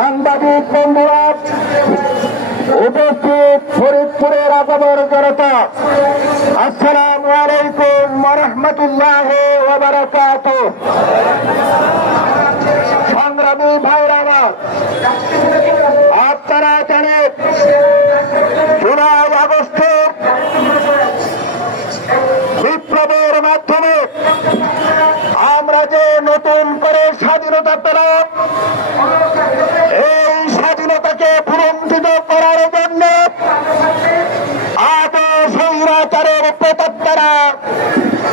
সাংবাদিক বন্ধুরা, উপস্থিত ফরিদপুরের আপামর জনতা, আসসালামু আলাইকুম ওয়া রাহমাতুল্লাহি ওয়া বারাকাতুহু। সংগ্রামী ভাইরা আমার, আপনারা জানেন জুলাই আগস্টের বিপ্লবের মাধ্যমে আমরা যে নতুন করে স্বাধীনতা পেলাম, এই স্বাধীনতাকে পুনরুজ্জীবিত করার জন্য আজ স্বৈরাচারের প্রেতাত্মারা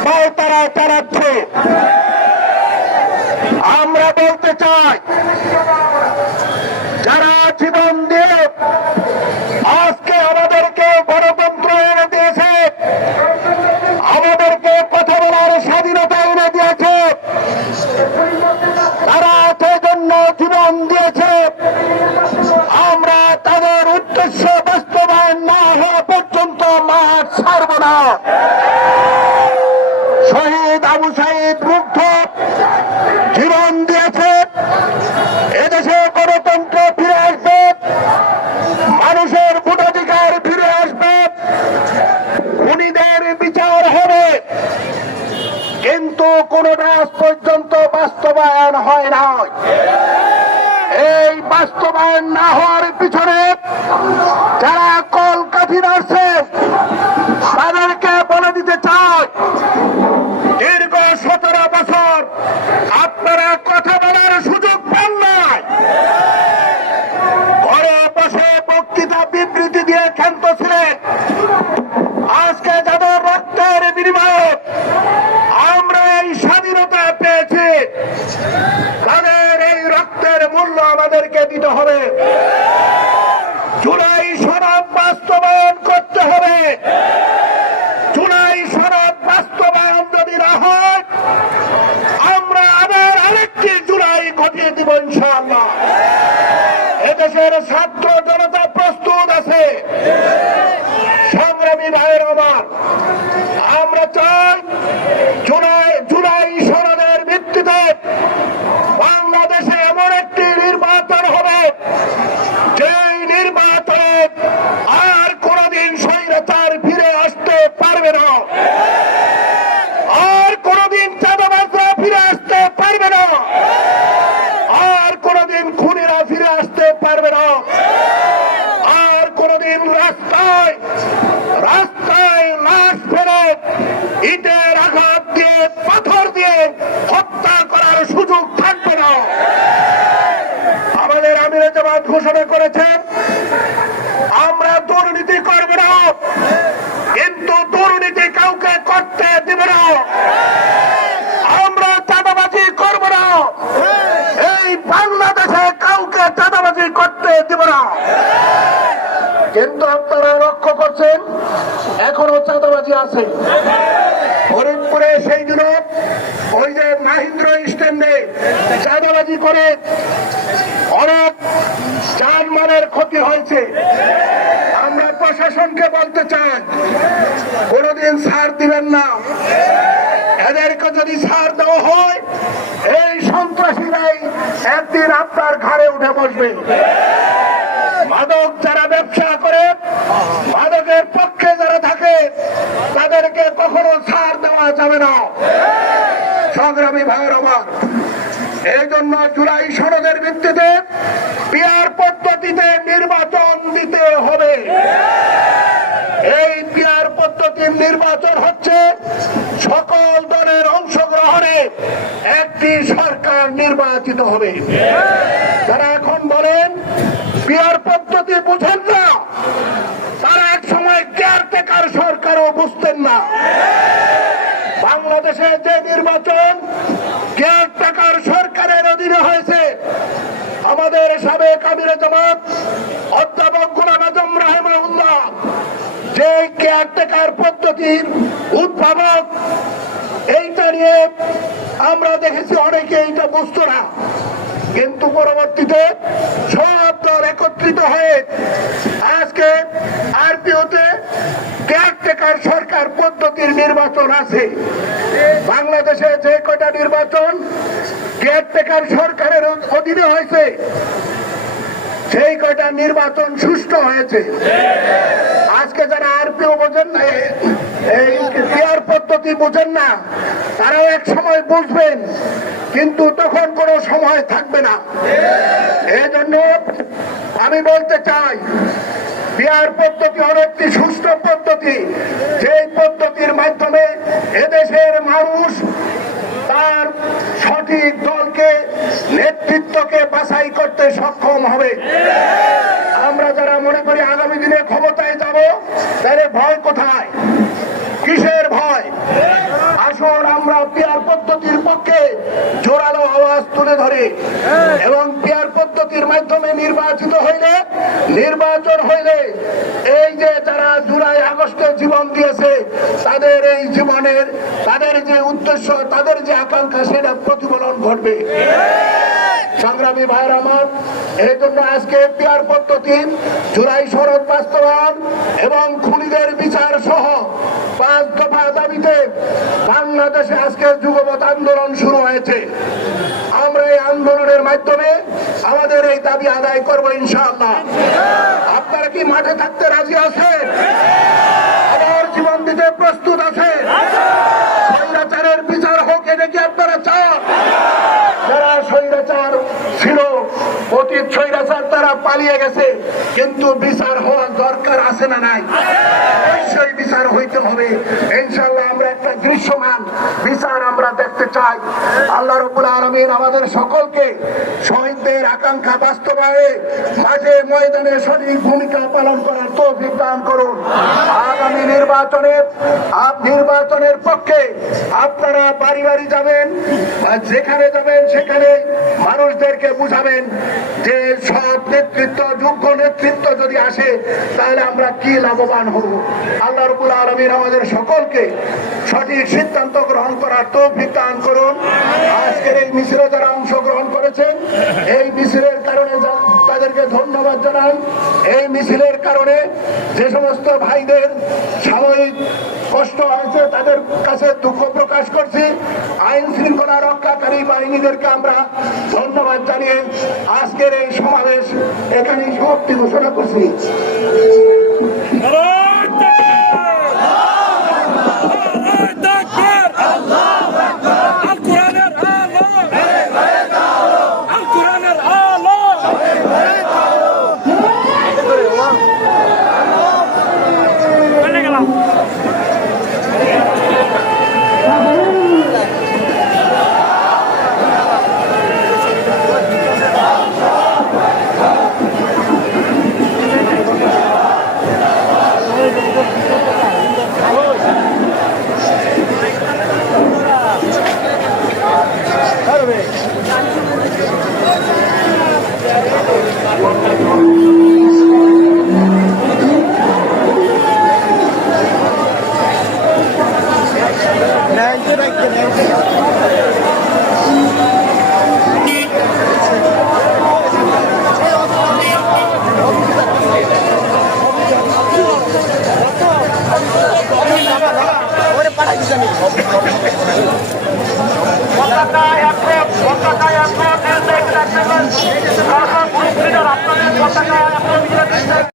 পায়তারা চালাচ্ছে। আমরা বলতে চাই, যারা জীবন দিয়ে আজকে আমাদেরকে গণতন্ত্র এনে দিয়েছে, আমাদেরকে কথা বলার স্বাধীনতা এনে দিয়েছে, তারা সেজন্য জীবন দিয়েছে, আমরা তাদের উদ্দেশ্য বাস্তবায়ন না হওয়া পর্যন্ত মাঠ ছাড়ব না। শহীদ আবু সাঈদ মুগ্ধ জীবন দিয়েছে, এদেশে গণতন্ত্র ফিরে আসবে, মানুষের ভোটাধিকার ফিরে আসবে, খুনিদের বিচার হবে, কিন্তু কোনটা আজ পর্যন্ত বাস্তবায়ন হয় নাই। এই বাস্তবায়ন না হওয়ার পিছনে যারা কলকাঠি নাড়ছে, তাদেরকে বলে দিতে চাই, দীর্ঘ 17 বছর আপনারা কথা বলার সুযোগ পান নাই। ঘরে বসে বক্তৃতা বিবৃতি দিয়ে ক্ষান্ত ছিলেন। আজকে যাদের রক্তের বিনিময়ে আমরা এই স্বাধীনতা পেয়েছি, তাদের এই রক্তের মূল্য আমাদেরকে দিতে হবে। জুলাই সনদ বাস্তবায়ন করতে হবে। জুলাই সনদ বাস্তবায়ন যদি না হয়, আমরা আবার আরেকটি জুলাই ঘটিয়ে দিব ইনশাআল্লাহ। এদেশের ছাত্র জনতা প্রস্তুত আছে। সংগ্রামী ভাইয়ের আমার, আমরা চাই জুলাই সনদের ভিত্তিতে বাংলাদেশে এমন একটি নির্বাচন হবে, যেই নির্বাচনে আর কোনদিন স্বৈরাচার ফিরে আসতে পারবে না, আর কোনদিন চাঁদাবাজরা ফিরে আসতে পারবে না, আর কোনদিন খুনিরা ফিরে আসতে পারবে না, আর কোনদিন রাস্তায় লাশ ফেলে ইটের আঘাত দিয়ে পাথর দিয়ে হত্যা করার সুযোগ থাকবে না। আমাদের আমিরে জামাত ঘোষণা করেছেন, আমরা দুর্নীতি করব না, কিন্তু দুর্নীতি কাউকে করতে দেব না। আমরা চাঁদাবাজি করব না, এই বাংলাদেশে কাউকে চাঁদাবাজি করতে দেব না। কিন্তু আপনারা লক্ষ্য করছেন, এখনো চাঁদাবাজি আছে। ফরিদপুরে সেই দিন ওই যে মাহিন্দ্র স্ট্যান্ডে চাঁদাবাজি করে অনেক যানমালের ক্ষতি হয়েছে। আমরা প্রশাসনকে বলতে চাই, কোনদিন ছাড় দিবেন না। এদেরকে যদি ছাড় দেওয়া হয়, এই সন্ত্রাসীরাই একদিন আপনার ঘাড়ে উঠে বসবে। মাদক যারা ব্যবসা করে, মাদকের পক্ষে যারা থাকে, তাদেরকে কখনো ছাড় দেওয়া যাবে না। সংগ্রামী ভাইয়ের আমার, এই জন্য জুলাই সনদের ভিত্তিতে পিআর পদ্ধতিতে নির্বাচন দিতে হবে। এই পিআর পদ্ধতির নির্বাচন হচ্ছে সকল দলের অংশগ্রহণে একটি সরকার নির্বাচিত হবে। যারা এখন বলেন পিআর পদ্ধতি বুঝেন না, তারা এক সময় কেয়ারটেকার সরকারও বুঝতেন না। বাংলাদেশে যে নির্বাচন কেয়ারটেকার সরকারের অধীনে হয়েছে, আমাদের সাবেক আমিরে জামাত অধ্যাপক গোলাম আজম রাহিমাহুল্লাহ যে কেয়ারটেকার পদ্ধতির উদ্ভাবক, এইটা নিয়ে আমরা দেখেছি অনেকে এইটা বুঝতো না, কিন্তু পরবর্তীতে সব দল একত্রিত হয়ে আজকে আরপিওতে কেয়ারটেকার সরকার পদ্ধতির নির্বাচন আছে। বাংলাদেশে যে কয়টা নির্বাচন কেয়ারটেকার সরকারের অধীনে হয়েছে, নির্বাচন সুষ্ঠু হয়েছে। আজকে যারা আরপিও বোঝেন না, এই পিআর পদ্ধতি বোঝেন না, তারাও এক সময় বুঝবেন, কিন্তু তখন কোনো সময় থাকবে না। এই জন্য আমি বলতে চাই, পিআর পদ্ধতি হল একটি সুষ্ঠু পদ্ধতি, যে পদ্ধতির মাধ্যমে এদেশের মানুষ তার সঠিক দলকে, নেতৃত্বকে বাছাই করতে সক্ষম হবে। আমরা যারা মনে করি আগামী দিনে ক্ষমতায় যাব, তাহলে ভয় কোথায়, কিসের ভয়? আসুন আমরা পিআর পদ্ধতির পক্ষে জোরালো আওয়াজ তুলে ধরি এবং পিআর পদ্ধতির মাধ্যমে নির্বাচন হইলে এই যে যারা জুলাই আগস্টে জীবন দিয়েছে, তাদের এই জীবনের, তাদের যে উদ্দেশ্য, তাদের যে আকাঙ্ক্ষা, সেটা প্রতিফলন ঘটবে। সংগ্রামী ভাইয়ের আমার, এই জন্য আজকে পিআর পদ্ধতি, জুলাই শরৎ বাস্তবায়ন এবং খুনিদের বিচার সহ 5 দফা দাবিতে বাংলাদেশে আজকে যুগপৎ আন্দোলন শুরু হয়েছে। আমরা এই আন্দোলনের মাধ্যমে আমাদের এই দাবি আদায় করবো ইনশাআল্লাহ। আপনারা কি মাঠে থাকতে রাজি আছেন? আবার জীবন দিতে প্রস্তুত আছেন? স্বৈরাচারের বিচার হোক, এটা কি আপনারা চান? যারা স্বৈরাচার ছিল, অতীত স্বৈরাচার, তারা পালিয়ে গেছে, কিন্তু বিচার হওয়ার দরকার আছে না নাই? অবশ্যই বিচার হইতে হবে ইনশাআল্লাহ। আমরা একটা দৃশ্যমান বিচার আমরা দেখতে চাই। আল্লাহ রাব্বুল আলামিন আমাদের সকলকে শহীদদের আকাঙ্ক্ষা বাস্তবায়নে মাঠে ময়দানে সঠিক ভূমিকা পালন করার তৌফিক দান করুন। আগামী নির্বাচনের পক্ষে আপনারা বাড়ি বাড়ি যাবেন, আর যেখানে যাবেন সেখানে মানুষদেরকে বুঝাবেন যে সৎ নেতৃত্ব, যোগ্য নেতৃত্ব যদি আসে, তাহলে আমরা কি লাভবান হব। আল্লাহ রাব্বুল আলামিন আমাদের সকলকে সঠিক সিদ্ধান্ত গ্রহণ করার তৌফিক দান করুন। আজকের এই মিছিলে যারা অংশগ্রহণ করেছেন, এই মিছিলের কারণে তাদেরকে ধন্যবাদ জানাই। এই মিছিলের কারণে যে সমস্ত ভাইদের সাময়িক কষ্ট হয়েছে, তাদের কাছে দুঃখ প্রকাশ করছি। আইন শৃঙ্খলা রক্ষাকারী বাহিনীদেরকে আমরা ধন্যবাদ জানিয়ে আজকের এই সমাবেশ এখানেই সমাপ্তি ঘোষণা করছি। Ahora para